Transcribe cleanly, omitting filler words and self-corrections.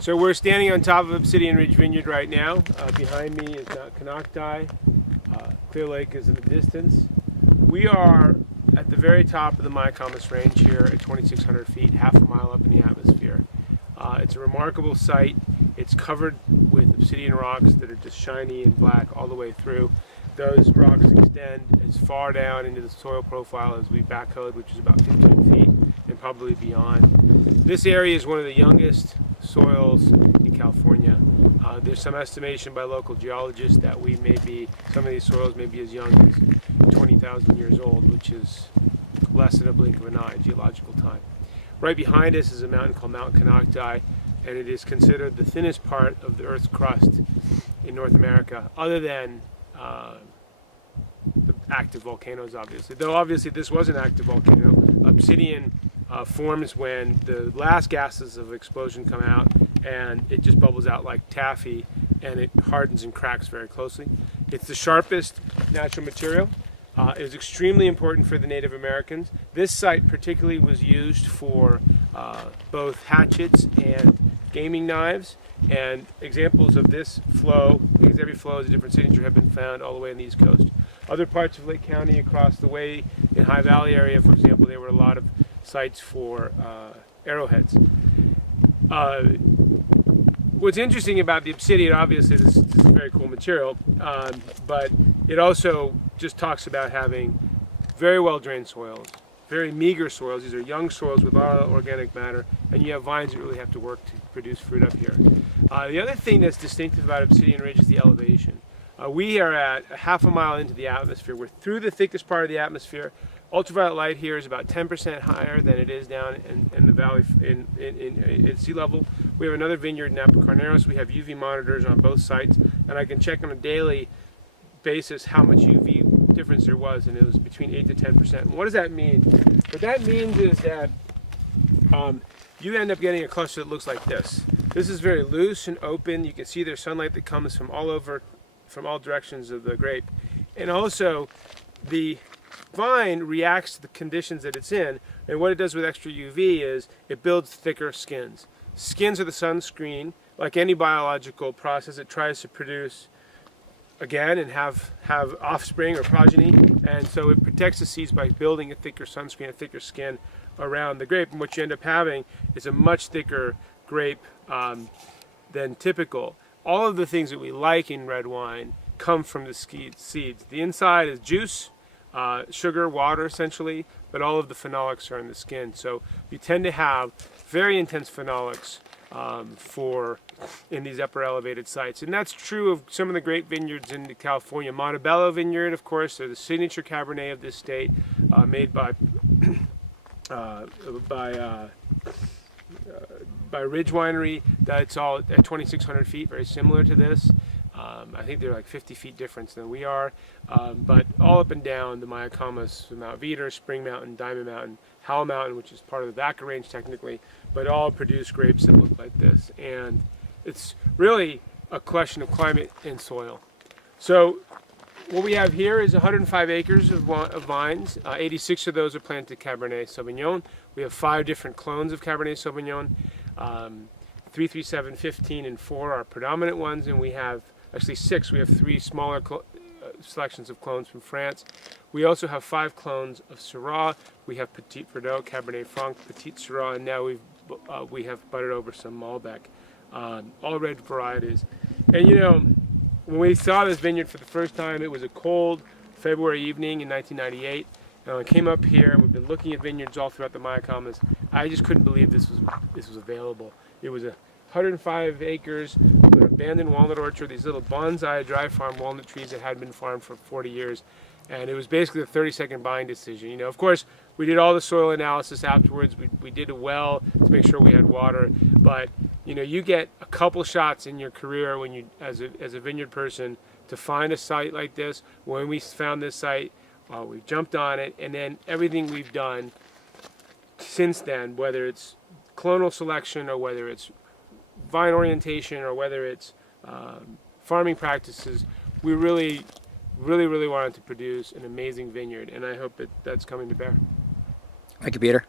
So we're standing on top of Obsidian Ridge Vineyard right now. Behind me is Mount Canocti. Clear Lake is in the distance. We are at the very top of the Mayacamas Range here at 2,600 feet, half a mile up in the atmosphere. It's a remarkable site. It's covered with obsidian rocks that are just shiny and black all the way through. Those rocks extend as far down into the soil profile as we backhoed, which is about 15 feet and probably beyond. This area is one of the youngest soils in California. There's some estimation by local geologists that some of these soils may be as young as 20,000 years old, which is less than a blink of an eye, geological time. Right behind us is a mountain called Mount Canocti, and it is considered the thinnest part of the Earth's crust in North America, other than the active volcanoes, obviously. Though obviously this was an active volcano. Obsidian forms when the last gases of explosion come out, and it just bubbles out like taffy, and it hardens and cracks very closely. It's the sharpest natural material. It was extremely important for the Native Americans. This site particularly was used for both hatchets and gaming knives, and examples of this flow, because every flow is a different signature, have been found all the way on the East Coast. Other parts of Lake County across the way, in High Valley area, for example, there were a lot of sites for arrowheads. What's interesting about the obsidian, obviously this is a very cool material, but it also just talks about having very well drained soils, very meager soils. These are young soils with a lot of organic matter, and you have vines that really have to work to produce fruit up here. The other thing that's distinctive about Obsidian Ridge is the elevation. We are at half a mile into the atmosphere. We're through the thickest part of the atmosphere. Ultraviolet light here is about 10% higher than it is down in the valley at sea level. We have another vineyard in Apocarneros. We have UV monitors on both sites, and I can check on a daily basis how much UV difference there was, and it was between 8 to 10%. And what does that mean? What that means is that you end up getting a cluster that looks like this. This is very loose and open. You can see there's sunlight that comes from all over, from all directions of the grape. And also, the vine reacts to the conditions that it's in, and what it does with extra UV is it builds thicker skins. Skins are the sunscreen. Like any biological process, it tries to produce again and have offspring or progeny, and so it protects the seeds by building a thicker sunscreen, a thicker skin around the grape, and what you end up having is a much thicker grape than typical. All of the things that we like in red wine come from the seeds. The inside is juice, sugar, water essentially, but all of the phenolics are in the skin. So you tend to have very intense phenolics in these upper elevated sites. And that's true of some of the great vineyards in California. Montebello Vineyard, of course, they're the signature Cabernet of this state, made by Ridge Winery. That's all at 2,600 feet, very similar to this. I think they're like 50 feet difference than we are, but all up and down the Mayacamas, Mount Veeder, Spring Mountain, Diamond Mountain, Howell Mountain, which is part of the Vaca Range technically, but all produce grapes that look like this. And it's really a question of climate and soil. So what we have here is 105 acres of vines. 86 of those are planted Cabernet Sauvignon. We have 5 different clones of Cabernet Sauvignon. 337, 15, and 4 are predominant ones, and we have actually 6. We have 3 smaller selections of clones from France. We also have 5 clones of Syrah. We have Petit Verdot, Cabernet Franc, Petit Syrah, and now we have buttered over some Malbec. All red varieties. And you know, when we saw this vineyard for the first time, it was a cold February evening in 1998. And I came up here. We've been looking at vineyards all throughout the Mayacamas. I just couldn't believe this was available. It was 105 acres of an abandoned walnut orchard, these little bonsai dry farm walnut trees that had been farmed for 40 years. And it was basically a 30-second buying decision. You know, of course, we did all the soil analysis afterwards. We did a well to make sure we had water. But you know, you get a couple shots in your career when you, as a vineyard person, to find a site like this. When we found this site, we jumped on it, and then everything we've done since then, whether it's clonal selection or whether it's vine orientation or whether it's farming practices, we really wanted to produce an amazing vineyard, and I hope that that's coming to bear. Thank you, Peter.